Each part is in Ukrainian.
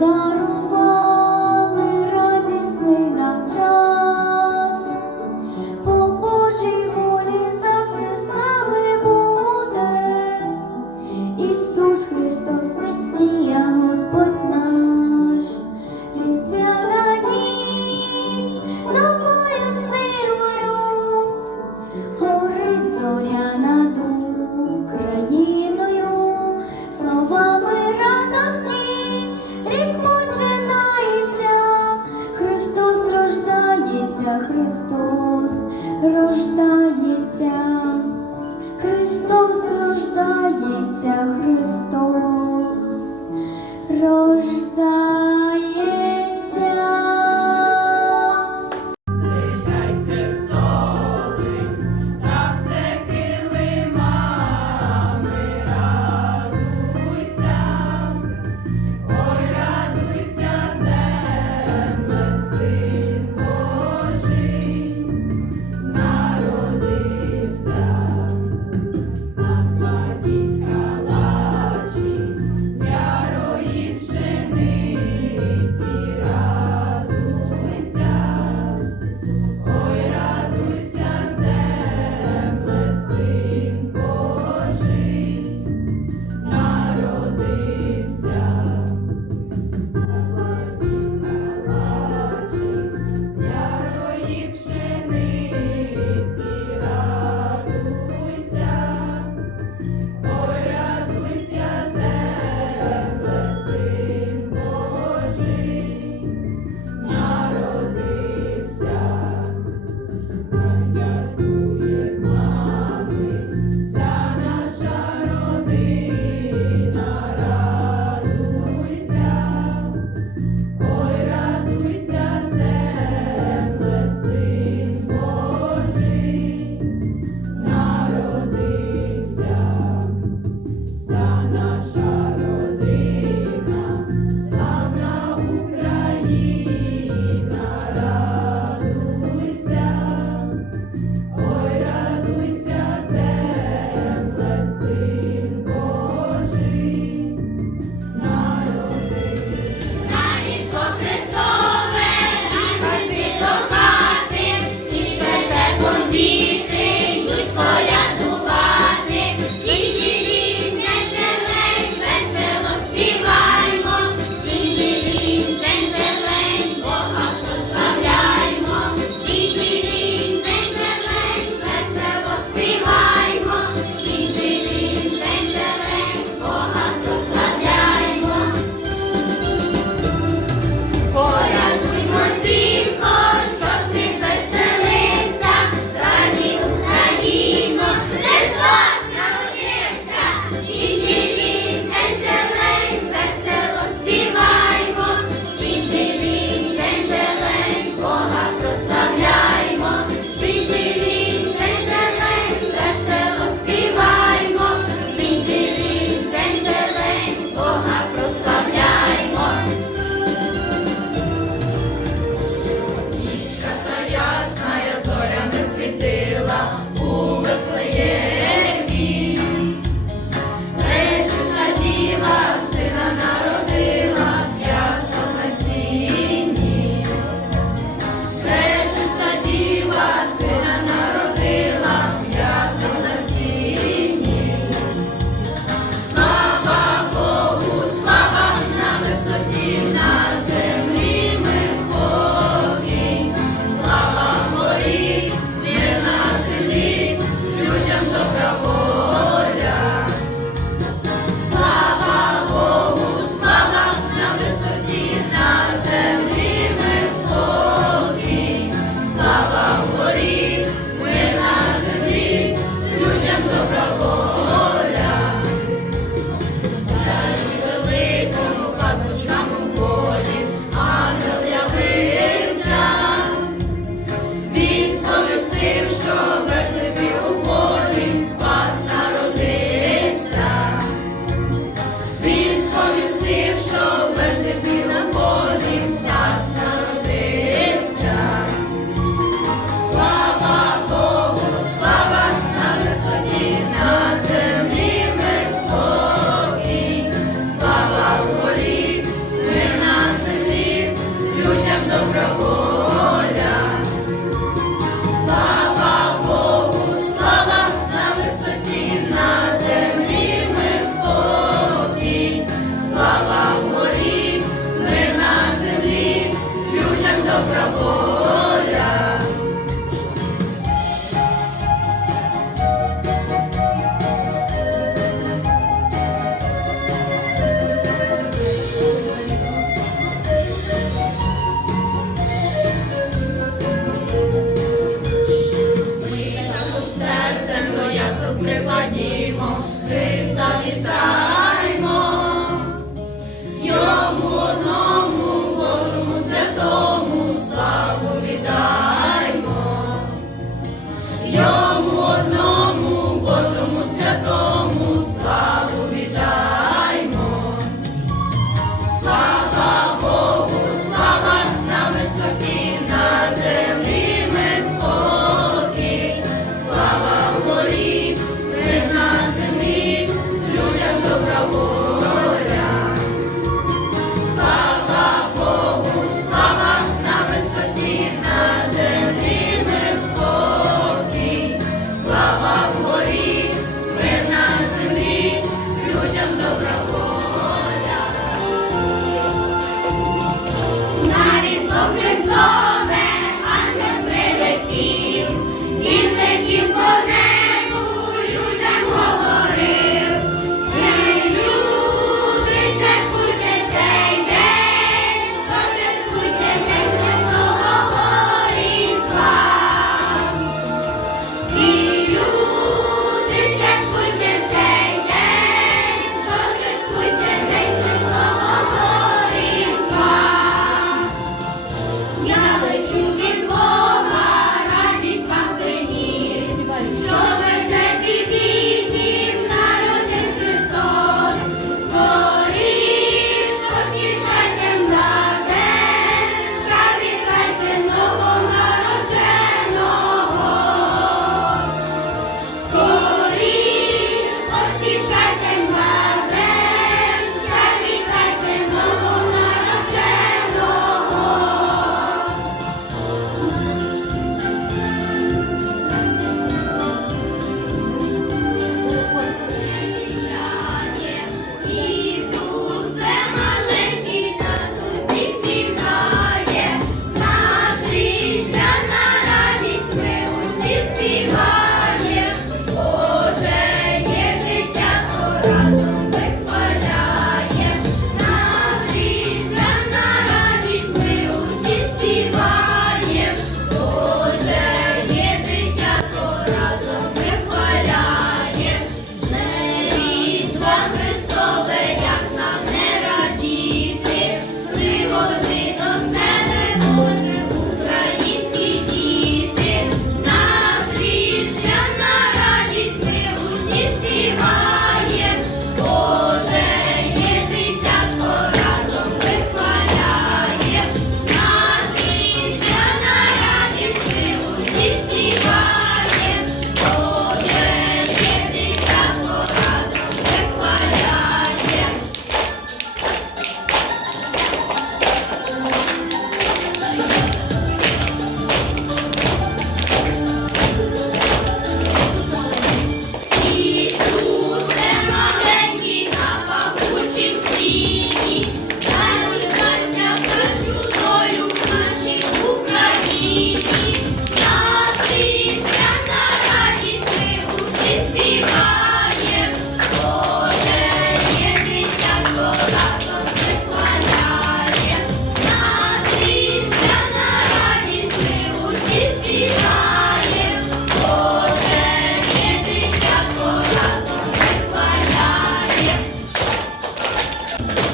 だ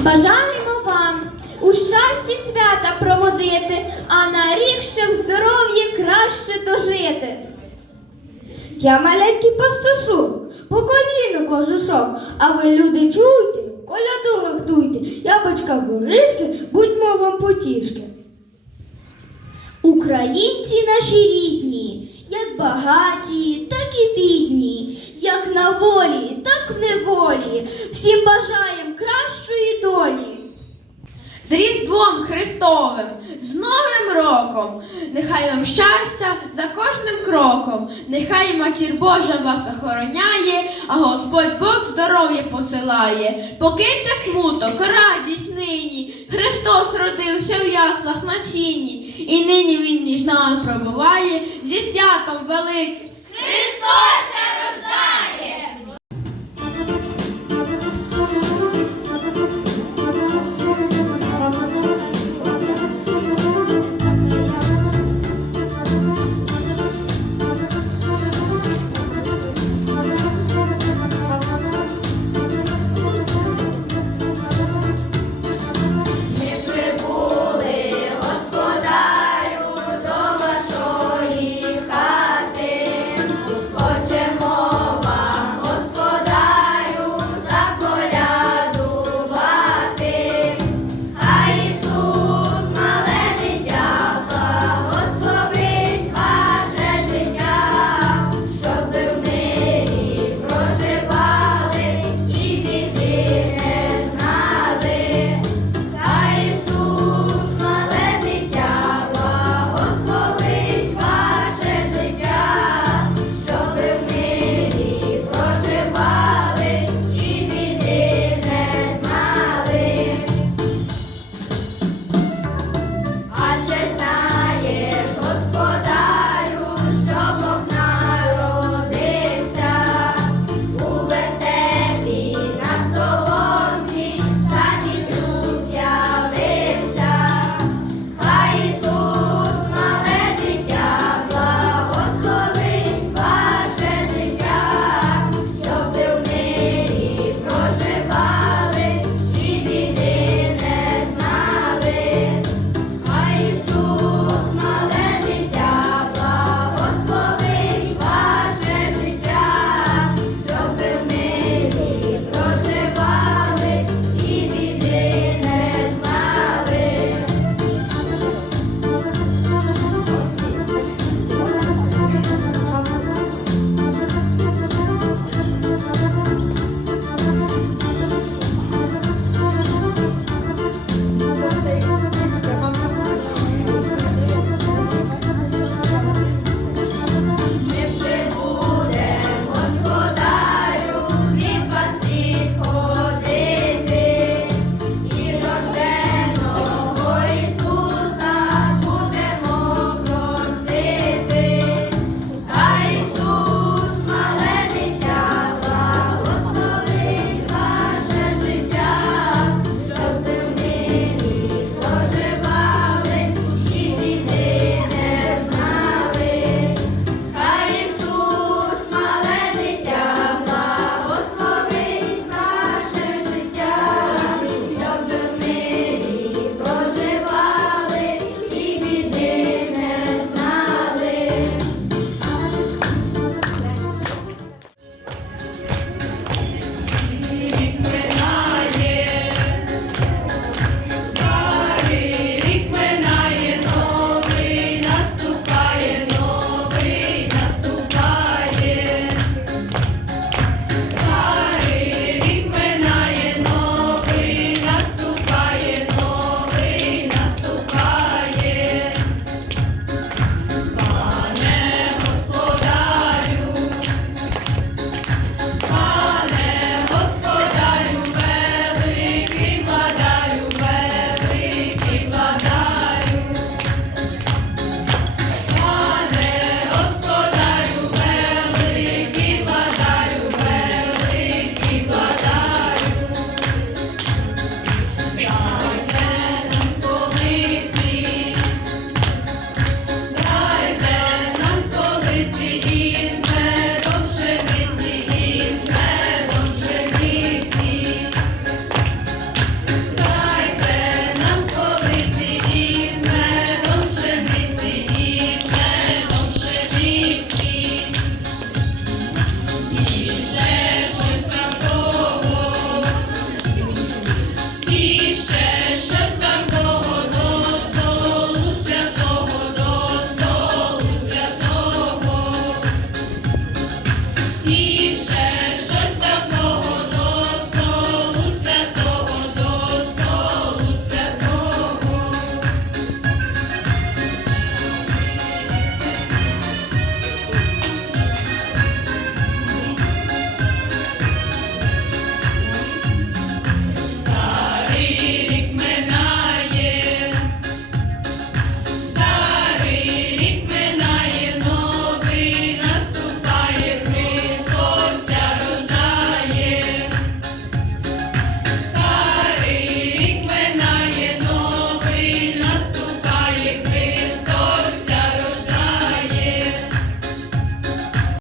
Бажаємо вам у щасті свята проводити, а на рік ще в здоров'ї краще дожити. Я маленький пастушок, по коліну кожушок, а ви, люди, чуйте, коляду рахтуйте, яблучка горишки, будьмо вам потішки. Українці наші рідні, як багаті, так і бідні, як на волі, так в неволі, всім бажаєм кращої долі. З Різдвом з Новим роком, нехай вам щастя за кожним кроком, нехай матір Божа вас охороняє, а Господь Бог здоров'я посилає. Покиньте смуток, радість нині. Христос родився в яслах на сіні, і нині Він між нами пробуває зі святом великим. Христос рождає!